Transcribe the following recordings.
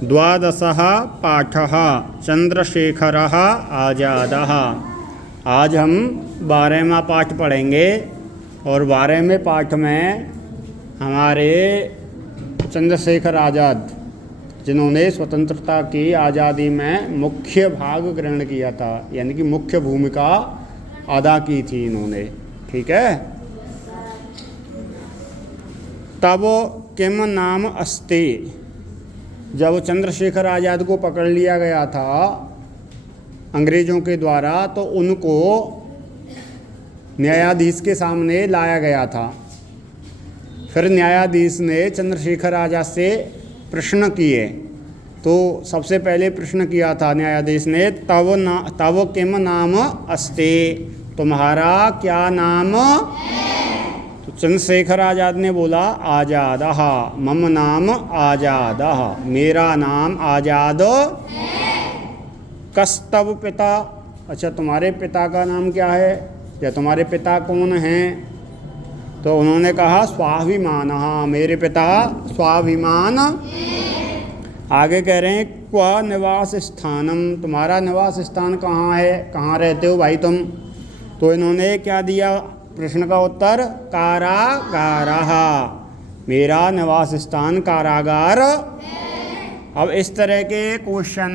द्वादशः पाठः चंद्रशेखरः आज़ादः। आज हम 12वां पाठ पढ़ेंगे और 12वें पाठ में हमारे चंद्रशेखर आज़ाद, जिन्होंने स्वतंत्रता की आज़ादी में मुख्य भाग ग्रहण किया था, यानी कि मुख्य भूमिका अदा की थी इन्होंने। ठीक है। तब किम नाम अस्ति, जब चंद्रशेखर आज़ाद को पकड़ लिया गया था अंग्रेज़ों के द्वारा, तो उनको न्यायाधीश के सामने लाया गया था। फिर न्यायाधीश ने चंद्रशेखर आज़ाद से प्रश्न किए। तो सबसे पहले प्रश्न किया था न्यायाधीश ने, तब किम नाम अस्ति, तुम्हारा क्या नाम? तो चंद्रशेखर आज़ाद ने बोला आज़ादः, मम नाम आज़ादः, मेरा नाम आज़ाद। कस्तव पिता, अच्छा तुम्हारे पिता का नाम क्या है, या तुम्हारे पिता कौन हैं? तो उन्होंने कहा स्वाभिमानः, मेरे पिता स्वाभिमान। आगे कह रहे हैं क्व निवास स्थानम, तुम्हारा निवास स्थान कहाँ है, कहाँ रहते हो भाई तुम? तो इन्होंने क्या दिया प्रश्न का उत्तर? कारागारः, मेरा निवास स्थान कारागार। अब इस तरह के क्वेश्चन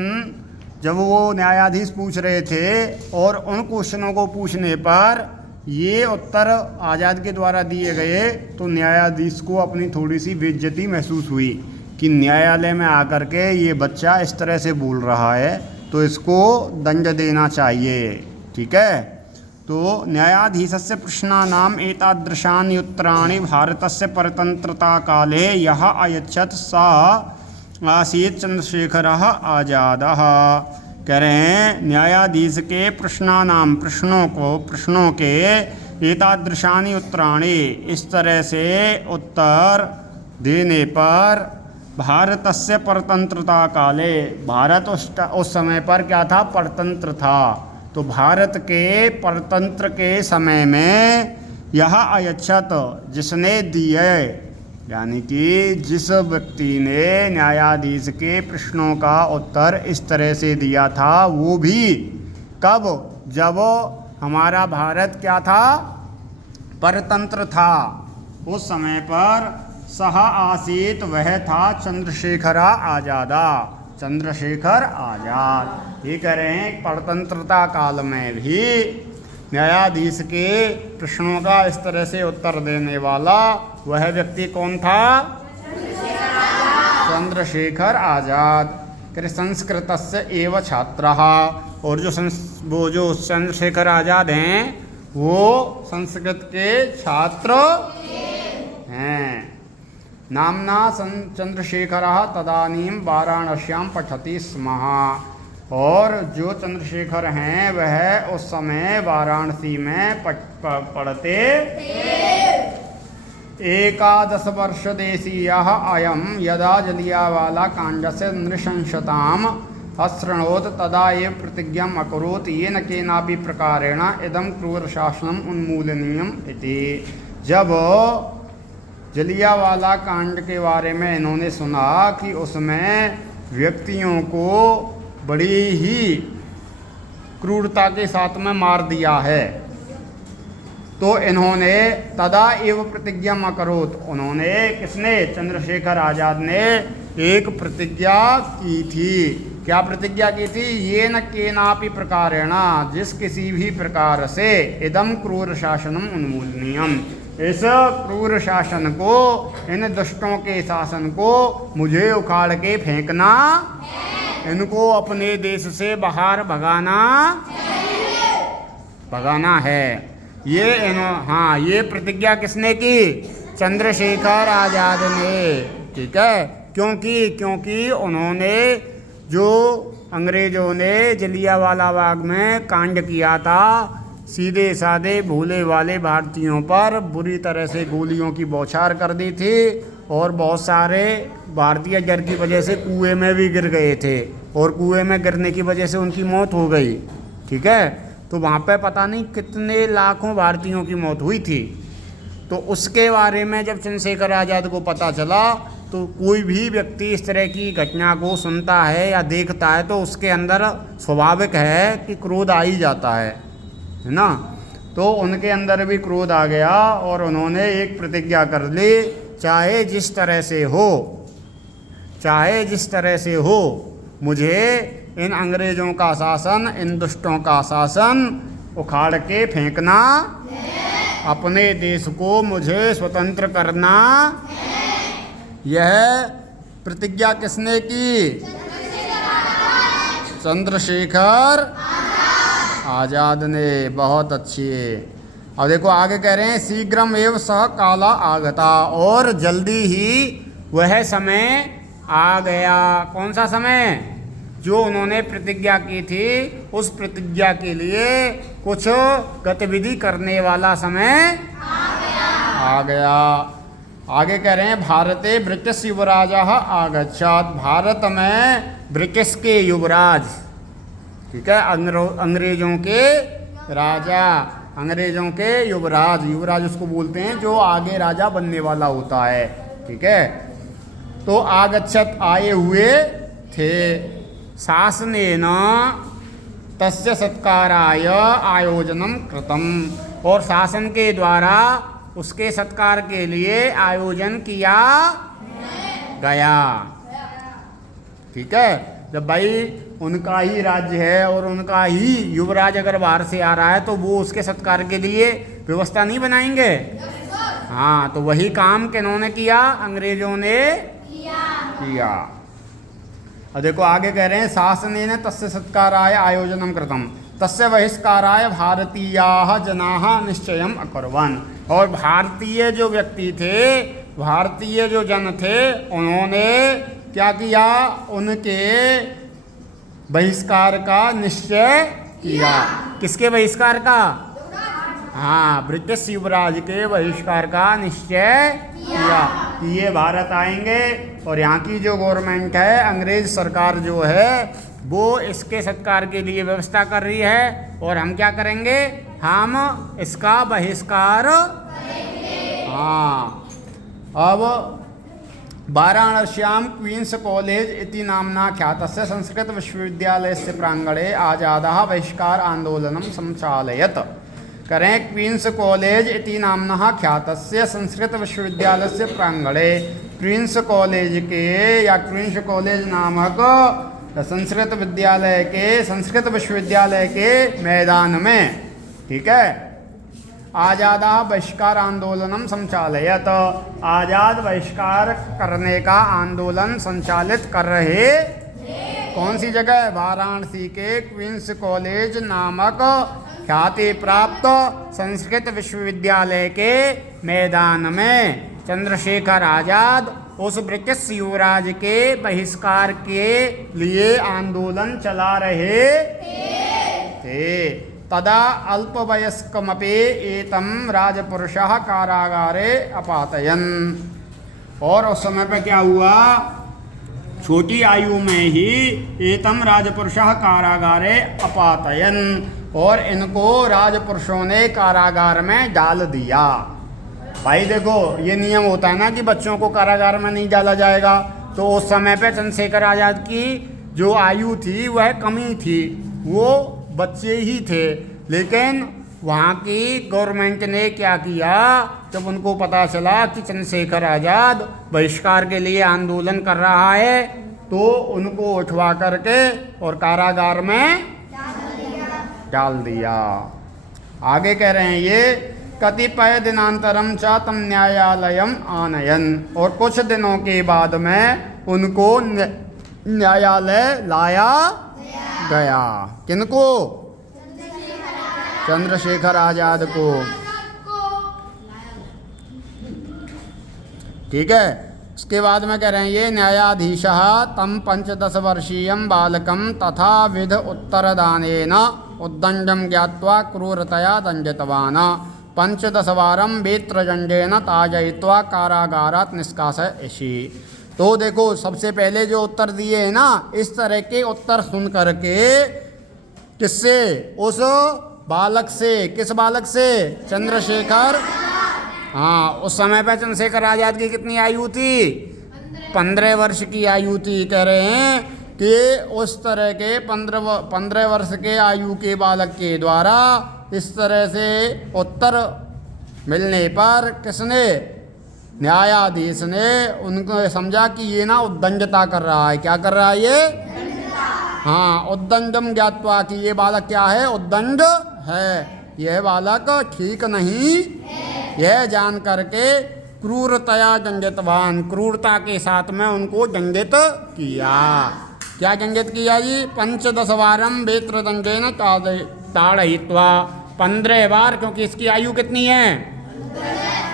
जब वो न्यायाधीश पूछ रहे थे और उन क्वेश्चनों को पूछने पर ये उत्तर आज़ाद के द्वारा दिए गए, तो न्यायाधीश को अपनी थोड़ी सी बेइज्जती महसूस हुई कि न्यायालय में आकर के ये बच्चा इस तरह से बोल रहा है, तो इसको दंड देना चाहिए। ठीक है। तो न्यायाधीशस्य प्रश्नानाम एतादृशानि उत्तराणि भारतस्य परतंत्रता काले यः अयच्छत् स आसीत् चंद्रशेखरः आज़ादः। कह रहे हैं न्यायाधीश के प्रश्नानाम, प्रश्नों के एतादृशानि उत्तराणि, इस तरह से उत्तर देने पर भारतस्य परतंत्रता काले, भारत उस समय पर क्या था? परतंत्र था। तो भारत के परतंत्र के समय में यह अयच्छत, जिसने दिए, यानी कि जिस व्यक्ति ने न्यायाधीश के प्रश्नों का उत्तर इस तरह से दिया था, वो भी कब? जब हमारा भारत क्या था? परतंत्र था। उस समय पर सह आसीत, वह था चंद्रशेखर आज़ादा, चंद्रशेखर आज़ाद। ये कह रहे हैं परतंत्रता काल में भी न्यायाधीश के प्रश्नों का इस तरह से उत्तर देने वाला वह व्यक्ति कौन था? चंद्रशेखर आज़ाद। फिर संस्कृतस्य एव छात्रः, और जो चंद्रशेखर आज़ाद हैं वो संस्कृत के छात्र हैं। नामना चंद्रशेखरः तदानीं वाराणस्यां पठति स्म, और जो चंद्रशेखर हैं वह उस समय वाराणसी में पढ़ते। 11 वर्ष देशीयः अयं यदा जलियावाला काण्डस्य नृशंसताम् अशृणोत् तदा एव प्रतिज्ञाम् अकरोत् येन केनापि प्रकारेण इदं क्रूरशासनम् उन्मूलनीयम् इति। जब जलियावाला कांड के बारे में इन्होंने सुना कि उसमें व्यक्तियों को बड़ी ही क्रूरता के साथ में मार दिया है, तो इन्होंने तदा एव प्रतिज्ञा अकरोत्, उन्होंने, किसने? चंद्रशेखर आज़ाद ने एक प्रतिज्ञा की थी। क्या प्रतिज्ञा की थी? ये न केनापि प्रकारेण, जिस किसी भी प्रकार से, इदम क्रूर शासनम उन्मूलनीयम, इस क्रूर शासन को, इन दुष्टों के शासन को मुझे उखाड़ के फेंकना, इनको अपने देश से बाहर भगाना है। ये प्रतिज्ञा किसने की? चंद्रशेखर आज़ाद ने। ठीक है। क्योंकि उन्होंने, जो अंग्रेज़ों ने जलियांवाला बाग में कांड किया था, सीधे साधे भोले वाले भारतीयों पर बुरी तरह से गोलियों की बौछार कर दी थी, और बहुत सारे भारतीय डर की वजह से कुएं में भी गिर गए थे, और कुएं में गिरने की वजह से उनकी मौत हो गई। ठीक है। तो वहाँ पे पता नहीं कितने लाखों भारतीयों की मौत हुई थी। तो उसके बारे में जब चंद्रशेखर आज़ाद को पता चला, तो कोई भी व्यक्ति इस तरह की घटना को सुनता है या देखता है तो उसके अंदर स्वाभाविक है कि क्रोध आ ही जाता है ना। तो उनके अंदर भी क्रोध आ गया और उन्होंने एक प्रतिज्ञा कर ली, चाहे जिस तरह से हो मुझे इन अंग्रेज़ों का शासन, इन दुष्टों का शासन उखाड़ के फेंकना, अपने देश को मुझे स्वतंत्र करना। यह प्रतिज्ञा किसने की? चंद्रशेखर आज़ाद ने। बहुत अच्छी है। अब देखो आगे कह रहे हैं, शीघ्रम एव सह काला आगता, और जल्दी ही वह समय आ गया। कौन सा समय? जो उन्होंने प्रतिज्ञा की थी उस प्रतिज्ञा के लिए कुछ गतिविधि करने वाला समय आ गया। आगे कह रहे हैं, भारते ब्रिटिश युवराज आगच्छात, भारत में ब्रिटिश के युवराज, ठीक है, अंग्रेजों के राजा, अंग्रेजों के युवराज, युवराज उसको बोलते हैं जो आगे राजा बनने वाला होता है, ठीक है। तो आगच्छत आए हुए थे, शासनेन तस्य सत्काराय आयोजनम कृतम, और शासन के द्वारा उसके सत्कार के लिए आयोजन किया गया, ठीक है। जब भाई उनका ही राज्य है और उनका ही युवराज अगर बाहर से आ रहा है तो वो उसके सत्कार के लिए व्यवस्था नहीं बनाएंगे? हाँ, तो वही काम किन्होंने किया? अंग्रेजों ने किया। और देखो आगे कह रहे हैं, शासनेन तस्य सत्काराय आयोजनम कृतम तस्य बहिष्काराय भारतीयाः जनाः निश्चयम् अकुर्वन्, और भारतीय जो व्यक्ति थे, भारतीय जो जन थे, उन्होंने क्या किया? उनके बहिष्कार का निश्चय किया। किसके बहिष्कार का? हाँ, ब्रिटिश युवराज के बहिष्कार का निश्चय किया कि ये भारत आएंगे और यहाँ की जो गवर्नमेंट है, अंग्रेज सरकार जो है, वो इसके सत्कार के लिए व्यवस्था कर रही है और हम क्या करेंगे? हम इसका बहिष्कार करेंगे। हाँ, अब वाराणस्यां क्वींस कॉलेज इति नाम्ना ख्यातस्य संस्कृत विश्वविद्यालयस्य प्रांगणे आजादः बहिष्कार आंदोलनं संचालयत्। करें, क्वींस कॉलेज इति नाम्ना ख्यातस्य संस्कृत विश्वविद्यालयस्य प्रांगणे, क्वींस कॉलेज के या क्वींस कॉलेज नामक संस्कृत विद्यालय के, संस्कृत विश्वविद्यालय के मैदान में, ठीक है, आज़ादा बहिष्कार आंदोलनम संचालयत, आज़ाद बहिष्कार करने का आंदोलन संचालित कर रहे। कौन सी जगह? वाराणसी के क्वींस कॉलेज नामक ख्याति प्राप्त संस्कृत विश्वविद्यालय के मैदान में चंद्रशेखर आज़ाद उस ब्रिटिश युवराज के बहिष्कार के लिए आंदोलन चला रहे थे। तदा अल्पवयस्कमपि एतं राजपुरुषः कारागारे अपातयन्, और उस समय पे क्या हुआ? छोटी आयु में ही एतं राजपुरुषः कारागारे अपातयन्, और इनको राजपुरुषों ने कारागार में डाल दिया। भाई देखो, ये नियम होता है ना कि बच्चों को कारागार में नहीं डाला जाएगा, तो उस समय पे चंद्रशेखर आज़ाद की जो आयु थी वह कम ही थी, वो बच्चे ही थे। लेकिन वहाँ की गवर्नमेंट ने क्या किया? जब उनको पता चला कि चंद्रशेखर आज़ाद बहिष्कार के लिए आंदोलन कर रहा है, तो उनको उठवा करके और कारागार में डाल दिया। आगे कह रहे हैं ये, कतिपय दिनांतरम च तम न्यायालयम आनयन, और कुछ दिनों के बाद में उनको न्यायालय लाया गया। किनको? चंद्रशेखर आज़ाद को, ठीक है। उसके बाद में कह रहे हैं ये, न्यायाधीशः तम 15 वर्षीयं बालकं तथा विध उत्तरदानेन उद्दंडं ज्ञात्वा क्रूरतया दंडितवान्, 15 वारं वेत्रदंडेन ताजयित्वा कारागारात् निष्कासयिषि। तो देखो, सबसे पहले जो उत्तर दिए हैं ना, इस तरह के उत्तर सुन करके, किससे? उस बालक से। किस बालक से? चंद्रशेखर। हाँ, उस समय पर चंद्रशेखर आज़ाद की कितनी आयु थी? 15 वर्ष की आयु थी। कह रहे हैं कि उस तरह के 15 वर्ष के आयु के बालक के द्वारा इस तरह से उत्तर मिलने पर किसने, न्यायाधीश ने उनको समझा कि ये ना उद्दंडता कर रहा है। क्या कर रहा है ये? हाँ, उद्दंडम ज्ञात्वा कि ये बालक क्या है, उद्दंड है, यह बालक ठीक नहीं। यह जान करके क्रूरतया दंडितवान, क्रूरता के साथ में उनको दंडित किया। क्या दंडित किया जी? 15 वारम वेत्र दंडेन ताड़यित्वा, 15 बार, क्योंकि इसकी आयु कितनी है?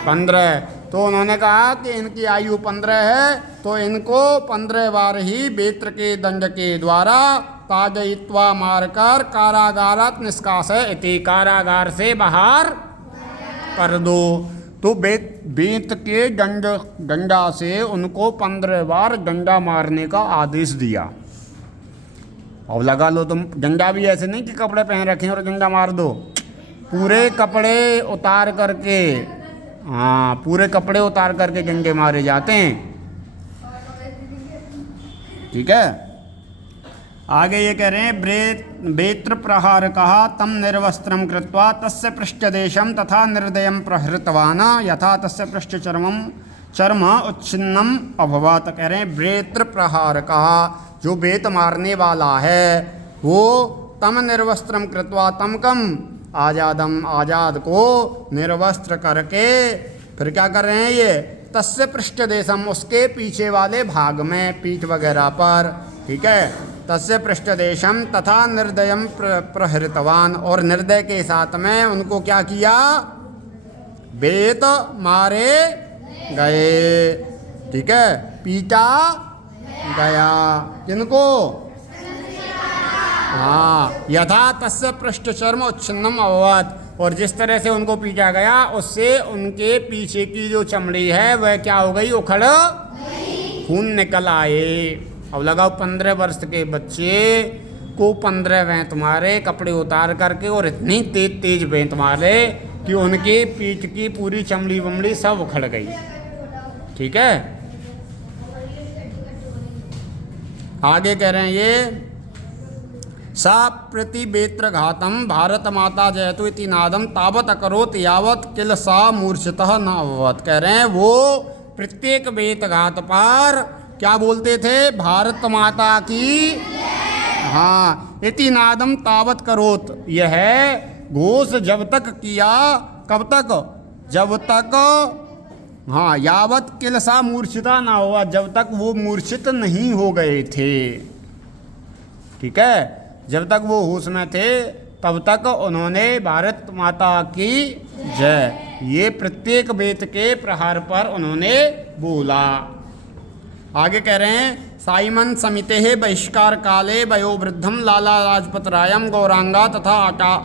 15। तो उन्होंने कहा कि इनकी आयु 15 है, तो इनको 15 बार ही वेत्र के दंड के द्वारा ताड़यित्वा मारकर कारागारात निष्कासय इति, कारागार से बाहर कर दो। तो बेत के डंडा से उनको 15 बार डंडा मारने का आदेश दिया। अब लगा लो तुम, डंडा भी ऐसे नहीं कि कपड़े पहन रखे और डंडा मार दो, पूरे कपड़े उतार करके, हाँ पूरे कपड़े उतार करके डंडे मारे जाते हैं। ठीक है, आगे ये कह रहे हैं वेत्र प्रहार कहा तम निर्वस्त्रम कृत्वा तस्य पृष्ठदेशम तथा निर्दयम प्रहृतवान यथा तस्य पृष्ठ चर्म उच्छिन्नम अभवत। कह रहे हैं वेत्र प्रहार कहा, जो बेत मारने वाला है वो तम निर्वस्त्रम कृत्वा, तम कम आजादम, आजाद को निर्वस्त्र करके फिर क्या कर रहे हैं ये, तस्य पृष्ठदेशम, उसके पीछे वाले भाग में, पीठ वगैरह पर, ठीक है, तस्य पृष्ठदेशम तथा निर्दयम प्रहृतवान, और निर्दय के साथ में उनको क्या किया, बेत मारे गए। ठीक है, पीटा गया किनको, हाँ, यथा तस्य पृष्ठ चर्म उच्छिन्नम अभवत, और जिस तरह से उनको पीटा गया उससे उनके पीछे की जो चमड़ी है वह क्या हो गई, उखड़, खून निकल आए। अब लगाओ 15 वर्ष के बच्चे को 15 बेंत मारे कपड़े उतार करके, और इतनी तेज तेज बेंत मारे कि उनके पीठ की पूरी चमड़ी वमड़ी सब उखड़ गई। ठीक है, आगे कह रहे हैं ये सा प्रतिवेत्र घातम भारत माता जयतु इति नादम तावत अकरोत यावत किल सा मूर्छितः न अभवत। कह रहे हैं वो प्रत्येक वेत घात पर क्या बोलते थे, भारत माता की, हाँ, इति नादम तावत करोत, यह घोष जब तक किया, कब तक, जब तक, हाँ, यावत किल सा मूर्छिता ना हुआ, जब तक वो मूर्छित नहीं हो गए थे। ठीक है, जब तक वो होश में थे तब तक उन्होंने भारत माता की जय, ये प्रत्येक वेत के प्रहार पर उन्होंने बोला। आगे कह रहे हैं साइमन समिते बहिष्कार काले वयोवृद्धम लाला राजपत रायम गौरांगा तथा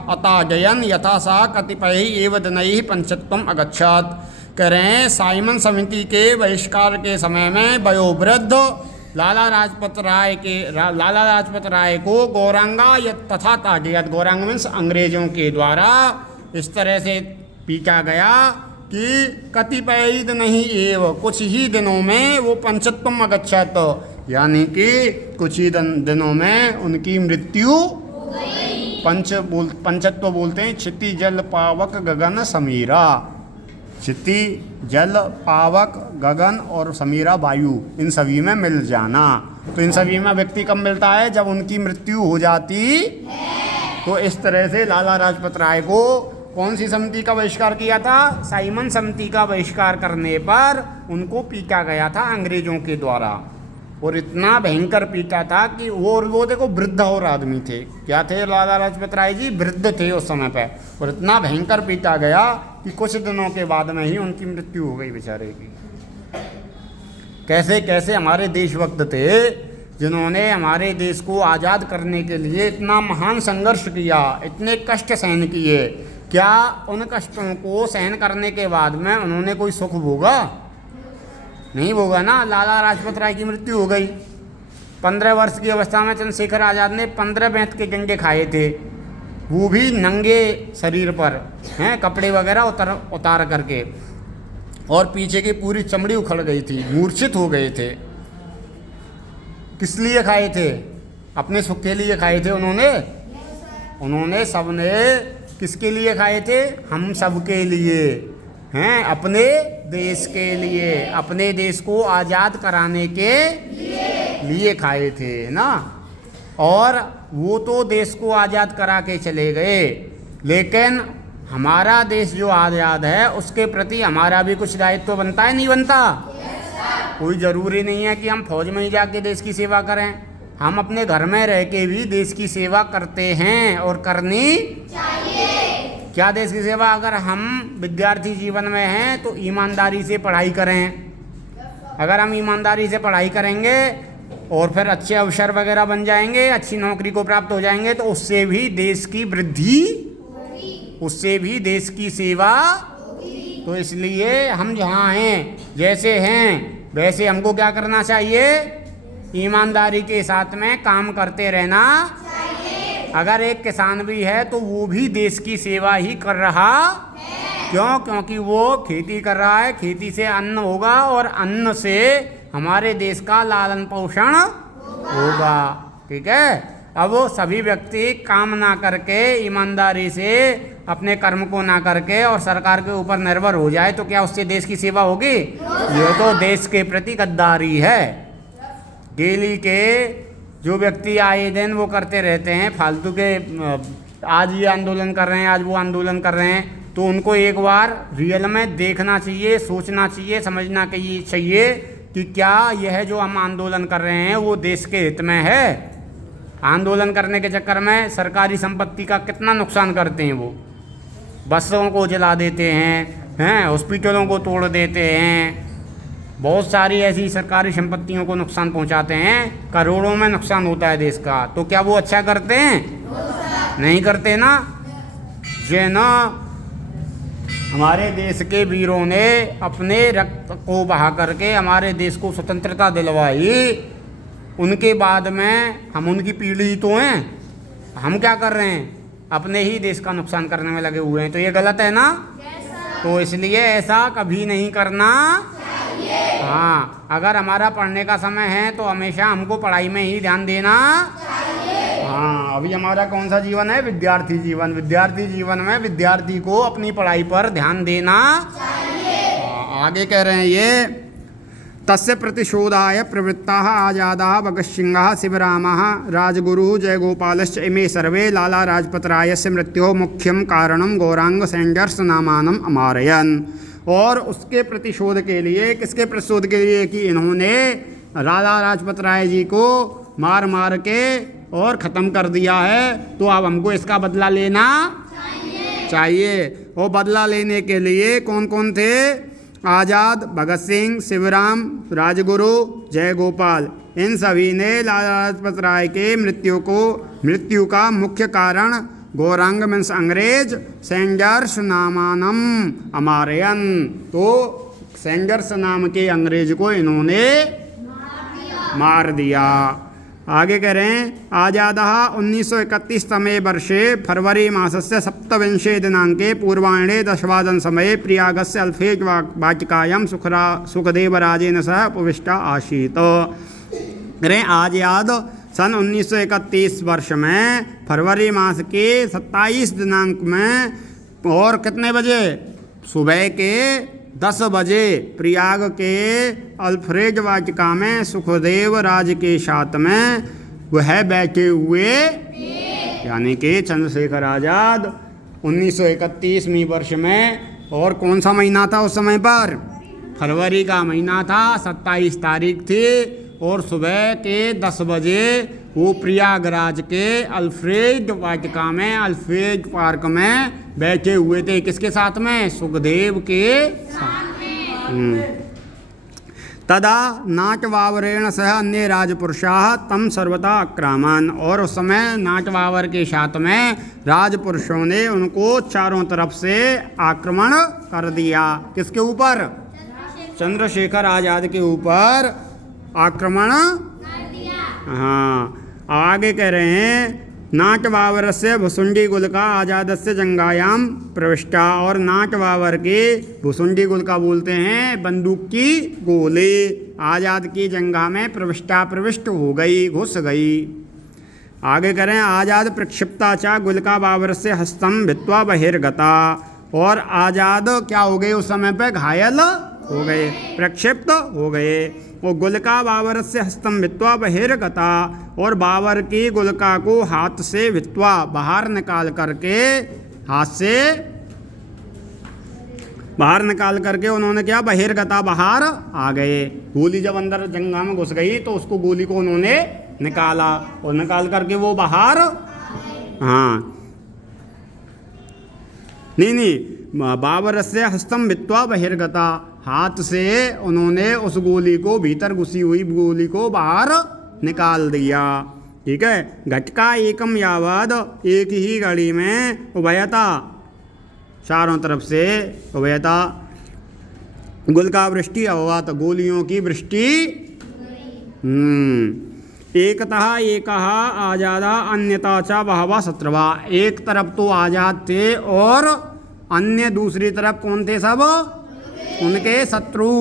अताजयन यथा सा कतिपय एव दिनैः पंचत्वम अगच्छत। कह रहे हैं साइमन समिति के बहिष्कार के समय में वयोवृद्ध लाला लाजपत राय को गौरांगा तथा ताजयत, गौरांगा मीन्स अंग्रेजों के द्वारा इस तरह से पीटा गया कि कतिपय नहीं एव, कुछ ही दिनों में वो पंचत्वम अगच्छत, यानी कि कुछ ही दिनों में उनकी मृत्यु, पंचत्व बोलते हैं क्षिति जल पावक गगन समीरा, क्षिति जल पावक गगन और समीरा वायु, इन सभी में मिल जाना। तो इन सभी में व्यक्ति कब मिलता है, जब उनकी मृत्यु हो जाती। तो इस तरह से लाला लाजपत राय को कौन सी समिति का बहिष्कार किया था, साइमन समिति का बहिष्कार करने पर उनको पीटा गया था अंग्रेजों के द्वारा, और इतना भयंकर पीटा था कि वो देखो वृद्ध और आदमी थे, क्या थे लाला लाजपत राय जी, वृद्ध थे उस समय पे, और इतना भयंकर पीटा गया कि कुछ दिनों के बाद में ही उनकी मृत्यु हो गई बेचारे की। कैसे कैसे हमारे देशभक्त थे जिन्होंने हमारे देश को आज़ाद करने के लिए इतना महान संघर्ष किया, इतने कष्ट सहन किए, क्या उन कष्टों को सहन करने के बाद में उन्होंने कोई सुख भोगा, नहीं भोगा ना। लाला लाजपत राय की मृत्यु हो गई, 15 वर्ष की अवस्था में चंद्रशेखर आज़ाद ने 15 बेंत के डंडे खाए थे, वो भी नंगे शरीर पर हैं, कपड़े वगैरह उतार करके, और पीछे की पूरी चमड़ी उखड़ गई थी, मूर्छित हो गए थे। किस लिए खाए थे? अपने सुख के लिए खाए थे उन्होंने सबने किसके लिए खाए थे? हम सब के लिए हैं, अपने देश के लिए, अपने देश को आज़ाद कराने के लिए खाए थे ना। और वो तो देश को आज़ाद करा के चले गए, लेकिन हमारा देश जो आज़ाद है उसके प्रति हमारा भी कुछ दायित्व तो बनता है, नहीं बनता? कोई ज़रूरी नहीं है कि हम फौज में ही जाके देश की सेवा करें, हम अपने घर में रह के भी देश की सेवा करते हैं और करनी चाहिए। क्या देश की सेवा? अगर हम विद्यार्थी जीवन में हैं तो ईमानदारी से पढ़ाई करें। अगर हम ईमानदारी से पढ़ाई करेंगे और फिर अच्छे अवसर वगैरह बन जाएंगे, अच्छी नौकरी को प्राप्त हो जाएंगे, तो उससे भी देश की वृद्धि, उससे भी देश की सेवा। तो इसलिए हम जहाँ हैं, जैसे हैं, वैसे हमको क्या करना चाहिए? ईमानदारी के साथ में काम करते रहना चाहिए। अगर एक किसान भी है तो वो भी देश की सेवा ही कर रहा है। क्यों? क्योंकि वो खेती कर रहा है, खेती से अन्न होगा और अन्न से हमारे देश का लालन पोषण होगा। ठीक है। अब वो सभी व्यक्ति काम ना करके, ईमानदारी से अपने कर्म को ना करके और सरकार के ऊपर निर्भर हो जाए तो क्या उससे देश की सेवा होगी? ये तो देश के प्रति गद्दारी है। डेली के जो व्यक्ति आए दिन वो करते रहते हैं फालतू के, आज ये आंदोलन कर रहे हैं, आज वो आंदोलन कर रहे हैं, तो उनको एक बार रियल में देखना चाहिए, सोचना चाहिए, समझना चाहिए कि क्या यह जो हम आंदोलन कर रहे हैं वो देश के हित में है। आंदोलन करने के चक्कर में सरकारी संपत्ति का कितना नुकसान करते हैं वो, बसों को जला देते हैं, हॉस्पिटलों को तोड़ देते हैं, बहुत सारी ऐसी सरकारी संपत्तियों को नुकसान पहुंचाते हैं, करोड़ों में नुकसान होता है देश का। तो क्या वो अच्छा करते हैं? नहीं करते ना। जे ना हमारे देश के वीरों ने अपने रक्त को बहा करके हमारे देश को स्वतंत्रता दिलवाई, उनके बाद में हम उनकी पीढ़ी तो हैं, हम क्या कर रहे हैं? अपने ही देश का नुकसान करने में लगे हुए हैं। तो ये गलत है ना। तो इसलिए ऐसा कभी नहीं करना चाहिए। हाँ, अगर हमारा पढ़ने का समय है तो हमेशा हमको पढ़ाई में ही ध्यान देना चाहिए। हाँ, अभी हमारा कौन सा जीवन है? विद्यार्थी जीवन। विद्यार्थी जीवन में विद्यार्थी को अपनी पढ़ाई पर ध्यान देना चाहिए। आगे कह रहे हैं ये, तस्य प्रतिशोधाय प्रवृत्ताः आजादाः भगत सिंहः शिवरामः राजगुरुः जयगोपालश्च इमे सर्वे लाला लाजपतरायस्य मृत्योः मुख्यं कारणं गौरांग सैंडर्स नामानम् अमारयन्। और उसके प्रतिशोध के लिए, किसके प्रतिशोध के लिए? कि इन्होंने लाला लाजपत राय जी को मार मार के और ख़त्म कर दिया है, तो अब हमको इसका बदला लेना चाहिए। और बदला लेने के लिए कौन कौन थे? आज़ाद, भगत सिंह, शिवराम, राजगुरु, जयगोपाल, इन सभी ने लाला लाजपत राय के मृत्यु का मुख्य कारण गौरांग मीन्स अंग्रेज, सेंजर्स नामानम अमारयन। तो सेंजर्स नाम के अंग्रेज को इन्होंने मार दिया। आगे कह रहे हैं, आज़ादः 1931 तमे वर्षे फरवरी मासस्य 27 दिनांके पूर्वाह्णे 10 समये प्रयागस्य अल्फेज वाटिकायां सुखदेवराजेन सह उपविष्टा आसीत्। करें आज़ाद सन 1931 वर्ष में फरवरी मास के 27 दिनांक में और कितने बजे? सुबह के 10 बजे प्रयाग के अल्फ्रेज वाटिका में सुखदेव राज के साथ में वह बैठे हुए, यानी कि चंद्रशेखर आज़ाद 1931वीं वर्ष में। और कौन सा महीना था उस समय पर? फरवरी का महीना था, 27 तारीख थी, और सुबह के 10 बजे वो प्रयागराज के अल्फ्रेज वाटिका में, अल्फ्रेज पार्क में बैठे हुए थे। किसके साथ में? सुखदेव के साथ में। तदा नाटवावरेण सह अन्य राजपुरुषाः तम सर्वथा आक्रामन्। और उस समय नाटवावर के साथ में राजपुरुषों ने उनको चारों तरफ से आक्रमण कर दिया। किसके ऊपर? चंद्रशेखर आज़ाद के ऊपर आक्रमण कर दिया। हाँ, आगे कह रहे हैं, नाट वावरस्य भुसुंडी गुलका आजादस्य जंगायाम प्रविष्टा। और नाट वावर के भुसुंडी गुलका बोलते हैं बंदूक की गोले, आजाद की जंगा में प्रविष्ट हो गई, घुस गई। आगे करें, आजाद प्रक्षिप्ता चा गुलका बाबर से हस्तम भित्वा बहिर्गता। और आजाद क्या हो गए, उस समय पे घायल हो गए, प्रक्षिप्त हो गए। वो गुलका बाबर से हस्तम भित्वा बहिर्गता, और बाबर की गुलका को हाथ से भित्वा बाहर निकाल करके, हाथ से बाहर निकाल करके उन्होंने क्या, बहिर्गता बाहर आ गए। गोली जब अंदर जंगा में घुस गई तो उसको, गोली को उन्होंने निकाला, और निकाल करके वो बाहर, हाँ नहीं, बाबर से हस्तम भित्वा बहिर्गता, हाथ से उन्होंने उस गोली को, भीतर घुसी हुई गोली को बाहर निकाल दिया। ठीक है। घटका एकम यावद, एक ही घड़ी में उभयता, चारों तरफ से उभयता, गुलका वृष्टि अवत, गोलियों की वृष्टि। एकतः एकः आजादा अन्यथा च बहवा शत्रवा। एक तरफ तो आजाद थे और अन्य दूसरी तरफ कौन थे, सब उनके शत्रु।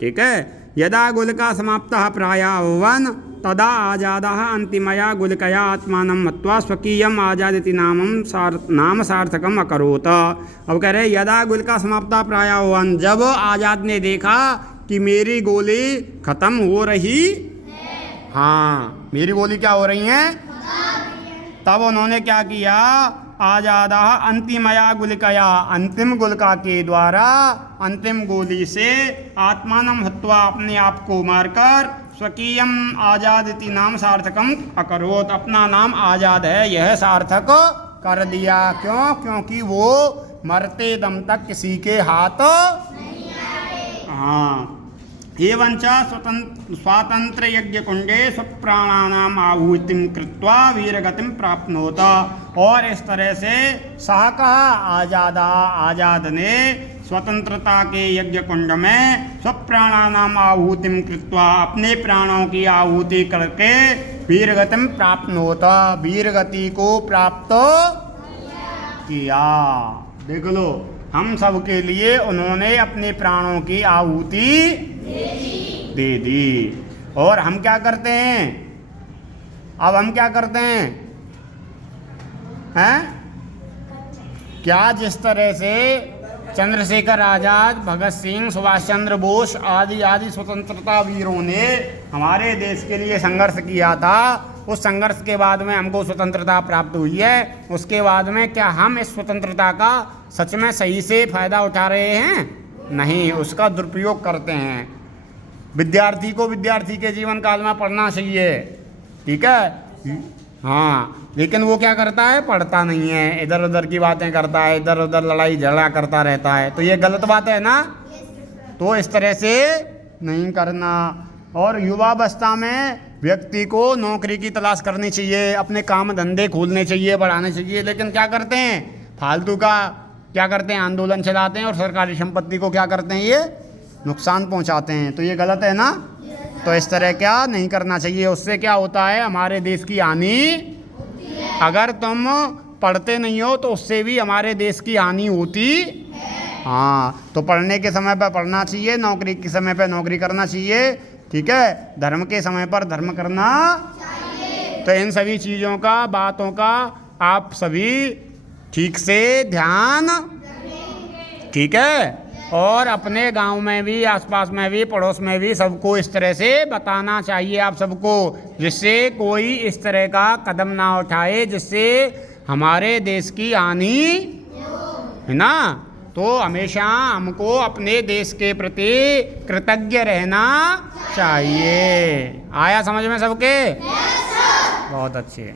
ठीक है। यदा गुलका समाप्तः प्रायावन तदा आजादः अंतिमया गुलकया आत्मानं मत्वा स्वकीयम आजादिति नाम सार्थकम अकरोत। अब कह रहे, यदा गुलका समाप्ता प्रायावन, जब आजाद ने देखा कि मेरी गोली खत्म हो रही, हाँ मेरी गोली क्या हो रही है, तब उन्होंने क्या किया, आजादा अंतिमया गुलिकया, अंतिम गुलका के द्वारा, अंतिम गोली से, आत्मानं हत्वा, अपने आप को मारकर, स्वकीयम आजादिति नाम सार्थकम अकरोत, अपना नाम आजाद है यह सार्थक कर दिया। क्यों? क्योंकि वो मरते दम तक किसी के हाथ नहीं आए। हाँ। एवंच स्वातंत्र यज्ञ कुंडे स्वप्राणानाम आहुतिम कृत्वा वीरगतिम प्राप्नोत। और इस तरह से सह कहा आजाद ने स्वतंत्रता के यज्ञ कुंड में स्वप्राणानाम आहुतिम कृत्वा, अपने प्राणों की आहुति करके, वीरगतिम प्राप्नोत, वीरगति को प्राप्त किया। देख लो, हम सब के लिए उन्होंने अपने प्राणों की आहुति दे दी। और हम क्या करते हैं, अब हम क्या करते हैं? क्या जिस तरह से चंद्रशेखर आजाद, भगत सिंह, सुभाष चंद्र बोस आदि आदि स्वतंत्रता वीरों ने हमारे देश के लिए संघर्ष किया था, उस संघर्ष के बाद में हमको स्वतंत्रता प्राप्त हुई है, उसके बाद में क्या हम इस स्वतंत्रता का सच में सही से फायदा उठा रहे हैं? नहीं, उसका दुरुपयोग करते हैं। विद्यार्थी को विद्यार्थी के जीवन काल में पढ़ना चाहिए, ठीक है, हाँ, लेकिन वो क्या करता है, पढ़ता नहीं है, इधर उधर की बातें करता है, इधर उधर लड़ाई झगड़ा करता रहता है। तो ये गलत बात है ना, तो इस तरह से नहीं करना। और युवावस्था में व्यक्ति को नौकरी की तलाश करनी चाहिए, अपने काम धंधे खोलने चाहिए, बढ़ाने चाहिए, लेकिन क्या करते हैं, फालतू का क्या करते हैं, आंदोलन चलाते हैं और सरकारी संपत्ति को क्या करते हैं, ये नुकसान पहुंचाते हैं। तो ये गलत है ना, तो इस तरह क्या नहीं करना चाहिए। उससे क्या होता है, हमारे देश की हानि, अगर तुम पढ़ते नहीं हो तो उससे भी हमारे देश की हानि होती है। हाँ, तो पढ़ने के समय पर पढ़ना चाहिए, नौकरी के समय पर नौकरी करना चाहिए, ठीक है, धर्म के समय पर धर्म करना चाहिए। तो इन सभी चीज़ों का, बातों का आप सभी ठीक से ध्यान, ठीक है, और अपने गांव में भी, आसपास में भी, पड़ोस में भी सबको इस तरह से बताना चाहिए आप सबको, जिससे कोई इस तरह का कदम ना उठाए जिससे हमारे देश की हानि है ना। तो हमेशा हमको अपने देश के प्रति कृतज्ञ रहना चाहिए। आया समझ में सबके? बहुत अच्छे।